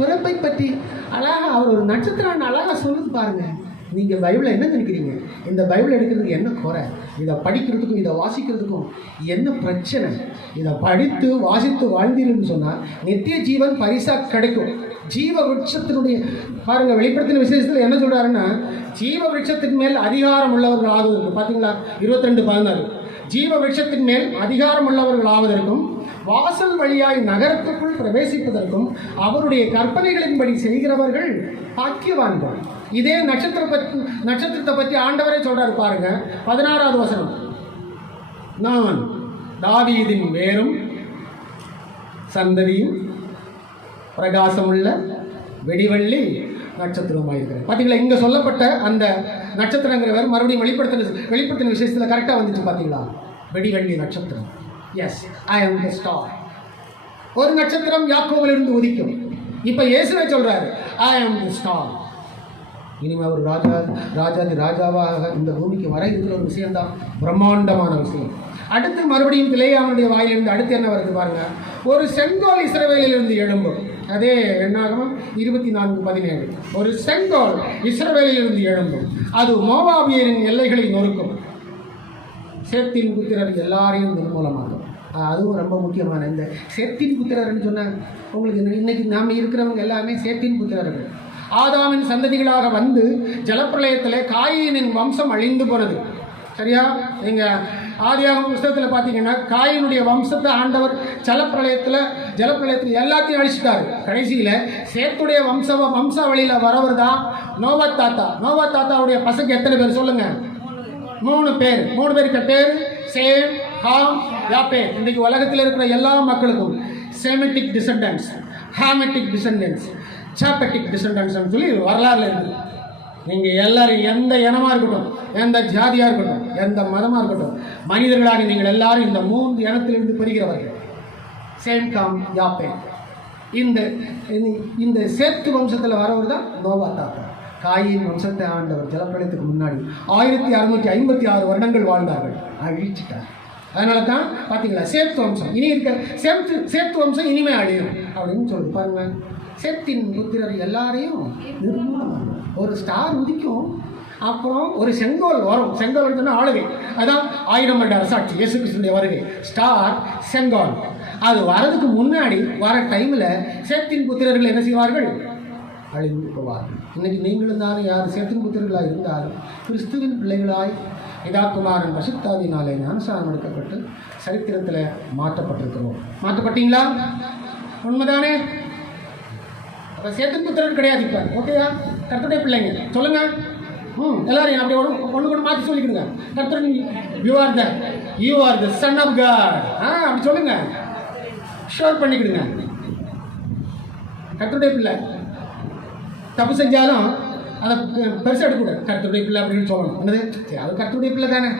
பிறப்பை பற்றி அழகா அவர் ஒரு நட்சத்திரம் அழகா சொல்லுது பாருங்க. நீங்க பைபிளை என்ன நினைக்கிறீங்க? இந்த பைபிள் எடுக்கிறதுக்கு என்ன குறை? இதை படிக்கிறதுக்கும் இதை வாசிக்கிறதுக்கும் என்ன பிரச்சனை? இதை படித்து வாசித்து வாழ்ந்தீங்கன்னு சொன்னா நித்திய ஜீவன் பரிசா கிடைக்கும். ஜீவ விருட்சத்தினுடைய பாருங்க, வெளிப்படுத்தின விசேஷத்தில் என்ன சொல்றாருன்னா, ஜீவ விருட்சத்தின் மேல் அதிகாரம் உள்ளவர்கள் ஆகுவதற்கு, பார்த்தீங்களா 22:16, ஜீவ விருட்சத்தின் மேல் அதிகாரம் உள்ளவர்கள் ஆவதற்கும் வாசல் வழியாய் நகரத்துக்குள் பிரவேசிப்பதற்கும் அவருடைய கற்பனைகளின்படி செய்கிறவர்கள் பாக்கியவான்கள். இதே நட்சத்திரத்தை பற்றி ஆண்டவரே சொல்றாரு பாருங்க, 16வது வசனம். நான் தாவீதின் வேரும் சந்ததியும் பிரகாசமுள்ள வெடிவள்ளி நட்சத்திரமாயிருக்கிறேன். பார்த்தீங்களா, இங்கே சொல்லப்பட்ட அந்த நட்சத்திரங்கிறவர் மறுபடியும் வெளிப்படுத்தின விஷயத்தில் கரெக்டாக வந்துச்சு. பார்த்தீங்களா, வெடிவள்ளி நட்சத்திரம். Yes, I am the star. ஒரு நட்சத்திரம் யாக்கோபிலிருந்து உதிக்கும். இப்போ இயேசுவே சொல்றாரு, ஐ am the star. இனிமே அவர் ராஜாவாக இந்த பூமிக்கு வர இருக்கிற ஒரு விஷயம்தான், பிரம்மாண்டமான விஷயம். அடுத்து மறுபடியும் பிலேயாமுடைய வாயிலிருந்து அடுத்து என்ன வருது பாருங்க, ஒரு செங்கோல் இஸ்ரவேலிலிருந்து எழும்பும். அதே என்னாகமம் 24:17. ஒரு செங்கோல் இஸ்ரவேலிலிருந்து எழும்பும், அது மோவாபியரின் எல்லைகளை நொறுக்கும், சேத்தின் புத்திரர் எல்லாரையும் நிர்மூலமாகும். அதுவும் ரொம்ப முக்கியமான இந்த சேத்தின் புத்திரர்னு சொன்ன உங்களுக்கு இன்னைக்கு நாம் இருக்கிறவங்க எல்லாமே சேத்தின் புத்திரர்கள். ஆதாமின் சந்ததிகளாக வந்து ஜலப்பிரளயத்தில் காயினின் வம்சம் அழிந்து போனது. சரியா? நீங்கள் ஆதியாகம புஸ்தகத்தில் பார்த்தீங்கன்னா காயினுடைய வம்சத்தை ஆண்டவர் ஜலப்பிரளயத்தில் எல்லாத்தையும் அழிச்சிட்டாரு. கடைசியில் சேத்துடைய வம்சாவளியில் வரவர் தான் நோவா தாத்தா. நோவா தாத்தாவுடைய பசங்க எத்தனை பேர் சொல்லுங்க? 3 பேர். 3 பேருக்கு பேர் சேம், ஹாம், யாப்பே. இன்றைக்கு உலகத்தில் இருக்கிற எல்லா மக்களுக்கும் செமிட்டிக் டிசெண்டன்ஸ், ஹாமெட்டிக் டிசெண்டன்ஸ், சாப்பட்டிக் டிசெண்டன்ஸ் சொல்லி வரலாறுல இருக்குது. நீங்கள் எல்லாரும் எந்த இனமாக இருக்கட்டும், எந்த ஜாதியாக இருக்கட்டும், எந்த மதமாக இருக்கட்டும், மனிதர்களாக நீங்கள் எல்லாரும் இந்த 3 இனத்திலிருந்து பெறுகிறவர்கள். Same, com, யாப்பே. இந்த சேத்து வம்சத்தில் வரவர் தான் நோவா தாத்தா. காயின் வம்சத்தை ஆண்டவர் ஜலப்பிரளயத்துக்கு முன்னாடி 1656 வருடங்கள் வாழ்ந்தார்கள், அழிச்சிட்டார். அதனால தான் பார்த்தீங்களா சேத்து வம்சம் இனி இருக்க சேத்து வம்சம் இனிமே அழியும் அப்படின்னு சொல்லுது பாருங்க. சேத்தின் புத்திரர் எல்லாரையும் நிர்மூலமாகும். ஒரு ஸ்டார் உதிக்கும், அப்புறம் ஒரு செங்கோல் வரும். செங்கோல் சொன்னால் ஆளுகை, அதான் 1000 வருட அரசாட்சி, இயேசு கிறிஸ்துவினுடைய வருகை. ஸ்டார், செங்கோல், அது வரதுக்கு முன்னாடி வர டைமில் சேத்தின் புத்திரர்கள் என்ன செய்வார்கள்? அழிந்து போவார்கள். இன்னைக்கு நீங்களும் தானும் யார் சேத்தின் புத்திரர்களாக இருந்தாலும் கிறிஸ்துவின் பிள்ளைகளாய் பிதாகுமாரன் பசுத்தாவினாலே ஞானஸ்நானம் எடுக்கப்பட்டு சரித்திரத்தில் மாற்றப்பட்டிருக்கிறோம். மாற்றப்பட்டீங்களா? உண்மைதானே? அப்போ சேத்தின் புத்திரன் கிடையாது இப்போ. ஓகேயா? கர்த்தருடைய பிள்ளைங்க சொல்லுங்க. எல்லாரும் அப்படி ஒன்று மாற்றி சொல்லிக்கிடுங்க. கர்த்தர், you are the son of God. அப்படி சொல்லுங்க, ஷோர் பண்ணிக்கிடுங்க. கர்த்தருடைய பிள்ளை தப்பு செஞ்சாலும் அதை பெருசாக எடுக்கக்கூடாது. கர்த்தருடைய பிள்ளை அப்படின்னு சொல்லணும். என்னது, சரி அது கர்த்தருடைய பிள்ளை தானே,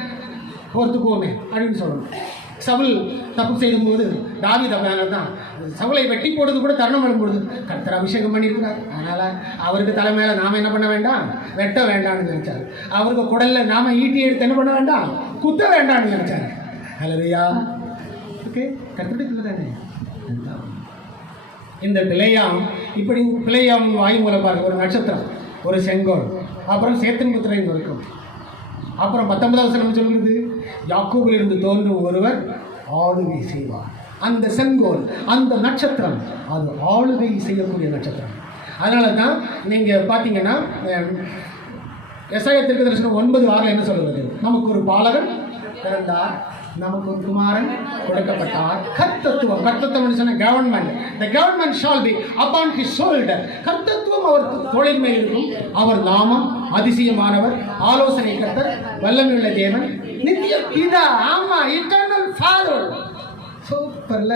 பொறுத்துக்குவோமே அப்படின்னு சொல்லணும். சவுல் தப்பு செய்யும்போது தாவீது தான் சவுலை வெட்டி போடுறது கூட தருணம் வரும்பொழுது கர்த்தர் அபிஷேகம் பண்ணியிருக்கிறார். அதனால் அவருக்கு தலைமையில நாம் என்ன பண்ண வேண்டாம், வெட்ட வேண்டாம்னு நினைச்சார். அவருக்கு குடல்ல நாம ஈட்டி எடுத்து என்ன பண்ண வேண்டாம், குத்த வேண்டாம்னு நினைச்சார். ஹல்லேலூயா. ஓகே, கர்த்தருடைய பிள்ளை தானே. இந்த பிழையாம் வாயு மூலம் பாருங்க, ஒரு நட்சத்திரம், ஒரு செங்கோல், அப்புறம் சேத்தின் புத்திரன் இருக்கும். அப்புறம் 19வது வசனம் சொல்கிறது, யாக்கோபிலிருந்து தோன்றும் ஒருவர் ஆளுகை செய்வார். அந்த செங்கோல், அந்த நட்சத்திரம், அது ஆளுகை செய்யக்கூடிய நட்சத்திரம். அதனால தான் நீங்கள் பார்த்தீங்கன்னா எசாயா தீர்க்கதரிசனம் 9:6 என்ன சொல்கிறது? நமக்கு ஒரு பாலகன் பிறந்தார், நமக்கு ஒரு குமாரன் கொடுக்கப்பட்டார். கர்த்தத்துவம் சொன்ன government, the government shall be upon his shoulder. கர்த்தத்துவம் அவர் தோளின் மேல் இருக்கும். அவர் நாமம் அதிசயமானவர், ஆலோசனை கர்த்தர், வல்லமையுள்ள தேவன், நித்திய பிதா. ஆமா, இட்டர்னல் ஃபாதர். சூப்பர்ல.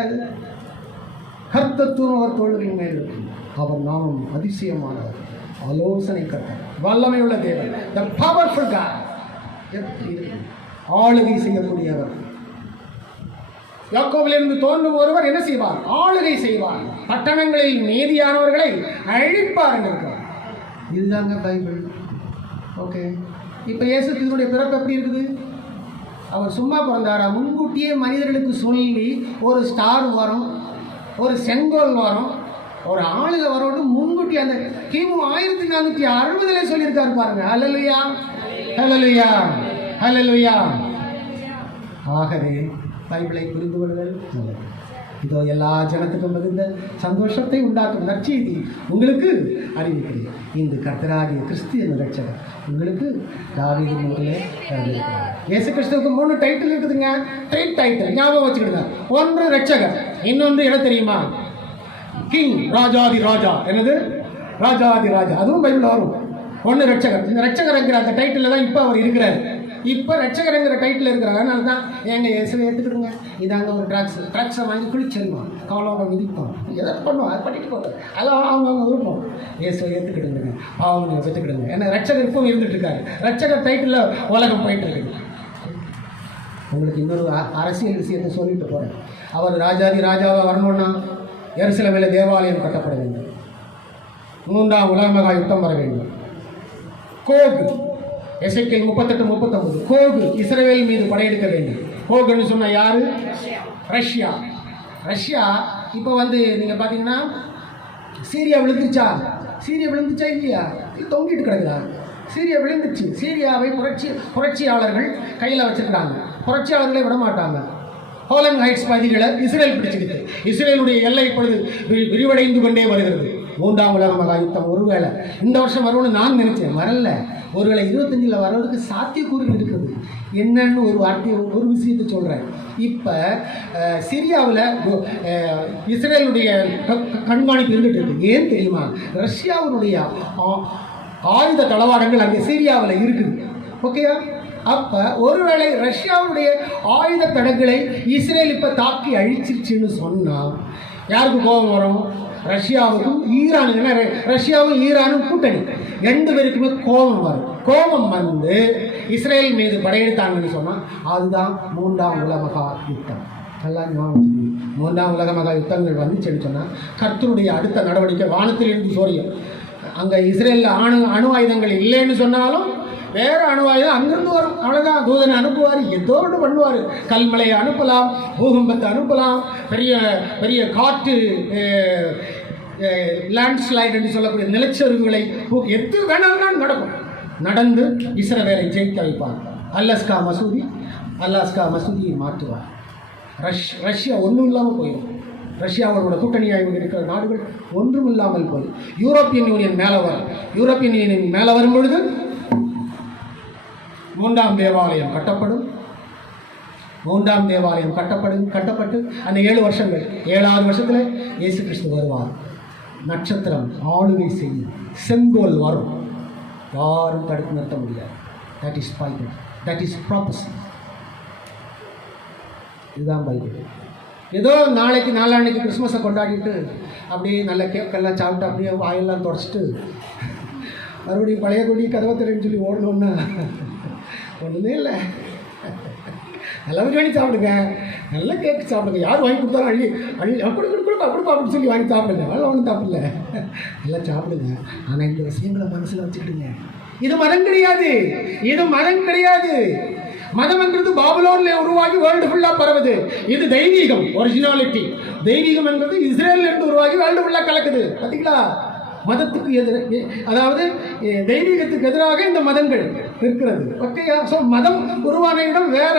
கர்த்தத்துவம் அவர் தோளின் மேல் இருக்கும். அவர் நாமம் அதிசயமானவர், ஆலோசனை கர்த்தர், வல்லமையுள்ள தேவன், the powerful God. ஆளுகை செய்யக்கூடியவர். யாக்கோபிலிருந்து தோன்றும் ஒருவர் என்ன செய்வார்? ஆளுகை செய்வார். பட்டணங்களில் மீதியானவர்களை அழிப்பார். இதுதாங்க பைபிள். ஓகே, இப்போ இயேசு கிறிஸ்துவினுடைய பிறப்பு எப்படி இருக்குது? அவர் சும்மா பிறந்தாரா? முன்கூட்டியே மனிதர்களுக்கு சொல்லி ஒரு ஸ்டார் வரும், ஒரு செங்கோல் வரும், ஒரு ஆளுக வரோடு முன்கூட்டி அந்த கிமு 1460 சொல்லியிருக்காரு பாருங்க. ஹல்லேலூயா, ஹல்லேலூயா, ஹல்லேலூயா. ஆகவே பைபிளை புரிந்து கொள்ளுங்கள் நல்லது. இதோ எல்லா ஜனத்துக்கும் மிகுந்த சந்தோஷத்தை உண்டாக்கும் நற்செய்தி உங்களுக்கு அறிவிக்கிறேன். இந்த கர்த்தராகிய கிறிஸ்து என்ற ரட்சகர் உங்களுக்கு தாவீதின் ஊரிலே பிறந்திருக்கிறார். இயேசு கிறிஸ்துவுக்கு 3 டைட்டில் இருக்குதுங்க. டைட்டில் ஞாபகம் வச்சுக்கிடுங்க. ஒன்று ரட்சகர், இன்னொன்று என்ன தெரியுமா? கிங், ராஜாதி ராஜா. என்னது? ராஜாதி ராஜா. அதுவும் பைபிள் வரும். ஒன்று ரட்சகர். இந்த ரட்சகர்ங்கிற அந்த டைட்டில் தான் இப்போ அவர் இருக்கிறார். இப்போ ரட்சகருங்கிற டைட்டில் இருக்கிறார். அதனால தான் எங்கள் இயேசுவை ஏற்றுக்கிடுங்க. இதாங்க ஒரு ட்ரக்ஸை வாங்கி குளிச்சிருவோம், கவலை மிதிப்போம், எதாவது பண்ணுவோம், அதை பண்ணிட்டு போகிறோம். அதெல்லாம் அவங்க விருப்பம். இயேசுவை ஏற்றுக்கிடுங்க, அவங்க பெற்றுக்கிடுங்க. ஏன்னா ரட்சகர் இப்பவும் இருந்துட்டு இருக்காரு. ரட்சகர் டைட்டில் உலகம் போயிட்டு இருக்குது. உங்களுக்கு இன்னொரு அரசியல் விஷயத்தை சொல்லிட்டு போகிறேன். அவர் ராஜாதி ராஜாவாக வரணும்னா எருசலேமில் தேவாலயம் கட்டப்பட வேண்டும். 3ஆம் உலக மகா யுத்தம் வர வேண்டும். கோகு, எசேக்கியேல் 38:39, கோகு இஸ்ரவேல் மீது படையெடுக்க வேண்டும். கோகுன்னு சொன்ன யாரு? ரஷ்யா. ரஷ்யா இப்போ நீங்கள் பார்த்தீங்கன்னா சீரியா விழுந்துச்சா இல்லையா? இது தொங்கிட்டு கிடக்குதா? சீரியா விழுந்துச்சு. சீரியாவை புரட்சியாளர்கள் கையில் வச்சிருக்காங்க. புரட்சியாளர்களை விட மாட்டாங்க. ஹோலன் ஹைட்ஸ் பகுதிகளை இஸ்ரேல் பிடிச்சிக்கிட்டு, இஸ்ரேலுடைய எல்லை இப்பொழுது விரிவடைந்து கொண்டே வருகிறது. 3ஆம் உலக மகா யுத்தம் ஒருவேளை இந்த வருஷம் வரும்னு நான் நினைச்சேன். வரல. ஒருவேளை 25 வர்றதுக்கு சாத்தியக்கூறுகள் இருக்குது. என்னன்னு ஒரு விஷயத்தை சொல்கிறேன். இப்போ சிரியாவில் இஸ்ரேலுடைய கண்காணிப்பு இருந்துட்டு இருக்கு. ஏன் தெரியுமா? ரஷ்யாவினுடைய ஆயுத தளவாடங்கள் அங்கே சிரியாவில் இருக்குது. ஓகேயா? அப்போ ஒருவேளை ரஷ்யாவுடைய ஆயுத தடங்களை இஸ்ரேல் இப்போ தாக்கி அழிச்சிருச்சுன்னு சொன்னால் யாருக்கு கோபம் வரும்? ரஷ்யாவுக்கும் ஈரானுக்குன்னா ரஷ்யாவும் ஈரானும் கூட்டணி, 2 பேருக்குமே கோபம் வரும். கோபம் வந்து இஸ்ரேல் மீது படையெடுத்தாங்கன்னு சொன்னால் அதுதான் 3ஆம் உலக மகா யுத்தம். நல்லா ஞாபகம். 3ஆம் உலக மகா யுத்தங்கள் வந்துச்சுன்னு சொன்னால் கர்த்தருடைய அடுத்த நடவடிக்கை வானத்திலிருந்து சோரியம். அங்கே இஸ்ரேலில் அணு ஆயுதங்கள் இல்லைன்னு சொன்னாலும் வேறு அணு ஆயுதம் அங்கிருந்து வரும். அவ்வளோதான். தூதனை அனுப்புவார், ஏதோ ஒன்று பண்ணுவார். கல்மலையை அனுப்பலாம், பூகம்பத்தை அனுப்பலாம், பெரிய பெரிய காற்று லேண்ட்ஸ்லைடு என்று சொல்லக்கூடிய நிலச்சரிவுகளை எது வேணாலும் நடக்கும். நடந்து இஸ்ரவேலை ஜெயிக்க வைப்பார். அலாஸ்கா மசூதியை மாற்றுவார். ரஷ்யா ஒன்றும் இல்லாமல் போயிடும். ரஷ்யாவோட கூட்டணியாக இருக்கிற நாடுகள் ஒன்றும் இல்லாமல் போயிடும். யூரோப்பியன் யூனியன் மேலே வரும் பொழுது 3ஆம் தேவாலயம் கட்டப்படும். 3ஆம் தேவாலயம் கட்டப்பட்டு அந்த 7 வருஷங்கள், 7வது வருஷத்தில் இயேசு கிறிஸ்து வருவார். நட்சத்திரம் ஆளுகை செய்யும். செங்கோல் வரும். யாரும் தடுத்து நிறுத்த முடியாது. That is Bible. That is prophecy. இதுதான் பைபிள். ஏதோ நாளான்னைக்கு கிறிஸ்மஸை கொண்டாடிட்டு அப்படியே நல்ல கேக்கெல்லாம் சாப்பிட்டு அப்படியே வாயெல்லாம் தொடச்சிட்டு மறுபடியும் பழைய கொடி கதவை திறன்னு சொல்லி ஓடணுன்னா ஒன்றுமே இல்லை. நல்லா பிரியாணி சாப்பிடுங்க, நல்ல கேக்கு சாப்பிடுங்க. யார் வாங்கி கொடுத்தாலும் கொடுப்பா அப்படின்னு சொல்லி வாங்கி சாப்பிடுங்க. நல்லா ஒன்றும் சாப்பிடல, நல்லா சாப்பிடுங்க. ஆனால் இந்த விஷயங்களை மனசில் வச்சுக்கிடுங்க. இது மதம் கிடையாது. மதம்ங்கிறது பாபிலோனில் உருவாகி வேர்ல்டு ஃபுல்லாக பரவுது. இது தெய்வீகம், ஒரிஜினாலிட்டி. தெய்வீகம் என்பது இஸ்ரேலில் இருந்து உருவாகி வேர்ல்டு ஃபுல்லாக கலக்குது. பார்த்தீங்களா? மதத்துக்கு எதிராக, அதாவது தெய்வீகத்துக்கு எதிராக இந்த மதங்கள் இருக்கிறது. ஓகேயா? ஸோ மதம் உருவான இடம் வேற,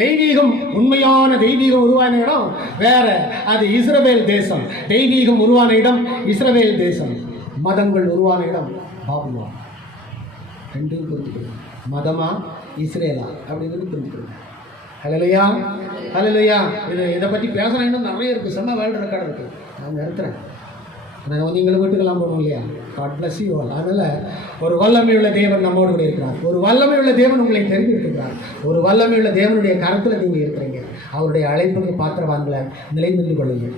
தெய்வீகம், உண்மையான தெய்வீகம் உருவான இடம் வேற. அது இஸ்ரவேல் தேசம். தெய்வீகம் உருவான இடம் இஸ்ரவேல் தேசம். மதங்கள் உருவான இடம் பாபிலோன். ரெண்டும் புரிஞ்சுக்கணும். மதமா இஸ்ரேலா அப்படிங்கிறது புரிஞ்சுக்கணும். ஹல்லேலூயா. இதை பற்றி பேசணும் இன்னும் நிறைய இருக்குது. செம்ம வேர்ல்டு ரெக்கார்டு இருக்குது. நான் நிறுத்துறேன். நீங்கள் வீட்டுக்கெல்லாம் போகணும் இல்லையா? God bless you all. அதனால் ஒரு வல்லமையுள்ள தேவன் நம்மோடு கூட இருக்கிறார். ஒரு வல்லமையுள்ள தேவன் உங்களை தெரிஞ்சுக்கிறார். ஒரு வல்லமையுள்ள தேவனுடைய கருத்தில் நீங்கள் இருக்கிறீங்க. அவருடைய அழைப்புக்கு பாத்திரவான்களை நிலைநின்று கொள்ளுங்கள்.